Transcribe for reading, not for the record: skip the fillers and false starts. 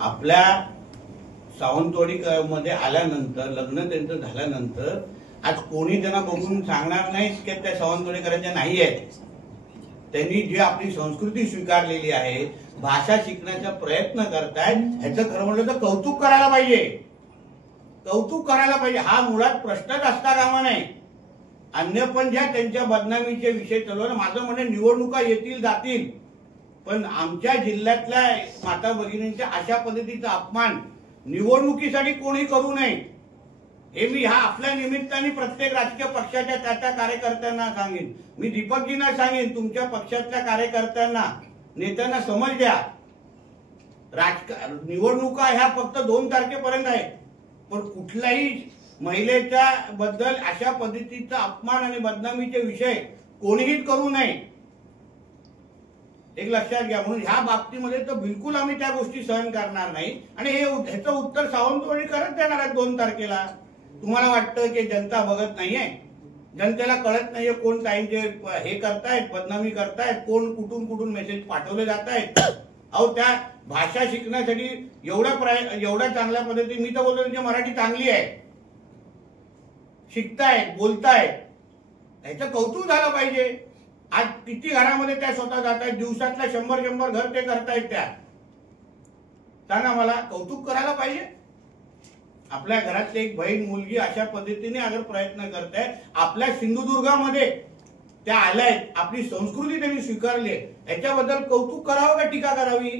आपल्या सावंतवाडी मध्ये आल्यानंतर लग्न त्यांचं झाल्यानंतर आज कोणी त्यांना बघून सांगणार नाही की त्या सावंतवाडीकरांच्या नाही आहेत. त्यांनी जी आपली संस्कृती स्वीकारलेली आहे, भाषा शिकण्याचा प्रयत्न करतायत, ह्याचं खरं म्हटलं तर कौतुक करायला पाहिजे. कौतुक करायला पाहिजे. हा मुळात प्रश्नच असता कामा नये. अन्य पण ज्या त्यांच्या बदनामीचे विषय चालू, माझं म्हणणे निवडणुका येतील जातील, पण आमच्या जिल्ह्यातल्या माता भगिनींच्या अशा पद्धतीचा अपमान निवडणुकीसाठी कोणी करू नये. हे मी हा आपल्या निमित्ताने प्रत्येक राजकीय पक्षाच्या त्या कार्यकर्त्यांना सांगेन. मी दीपकजींना सांगेन, तुमच्या पक्षातल्या कार्यकर्त्यांना नेत्यांना समज द्या. निवडणुका ह्या फक्त 2 तारखेपर्यंत आहेत, पण कुठल्याही महिलेच्या बद्दल अशा पद्धतीचा अपमान आणि बदनामीचे विषय कोणीही करू नये, एक लक्षात घ्या. म्हणून ह्या बाबतीमध्ये तर बिलकुल आम्ही त्या गोष्टी सहन करणार नाही. आणि ह्याचं उत्तर सावंतवाडीकरच देणार आहेत 2 तारखेला. तुम्हाला वाटतं की जनता बघत नाहीये, जनतेला कळत नाहीये कोण ताईंचे हे करतायत, बदनामी करतायत, कोण कुठून मेसेज पाठवले जात आहेत. अहो, त्या भाषा शिकण्यासाठी एवढ्या चांगल्या पद्धतीने, मी तर बोलतो त्यांची मराठी चांगली आहे, शिकतायत, बोलतायत, ह्याचं कौतुक झालं पाहिजे. आज किती घरामध्ये त्या स्वतः जात आहेत, दिवसातल्या 100 घर ते करतायत. त्या सांगा मला, कौतुक करायला पाहिजे. आपल्या घरातली एक बहीण मुलगी अशा पद्धतीने अगर प्रयत्न करतायत, आपल्या सिंधुदुर्गामध्ये त्या आल्यात, आपली संस्कृती त्यांनी स्वीकारली, याच्याबद्दल कौतुक करावं का टीका करावी?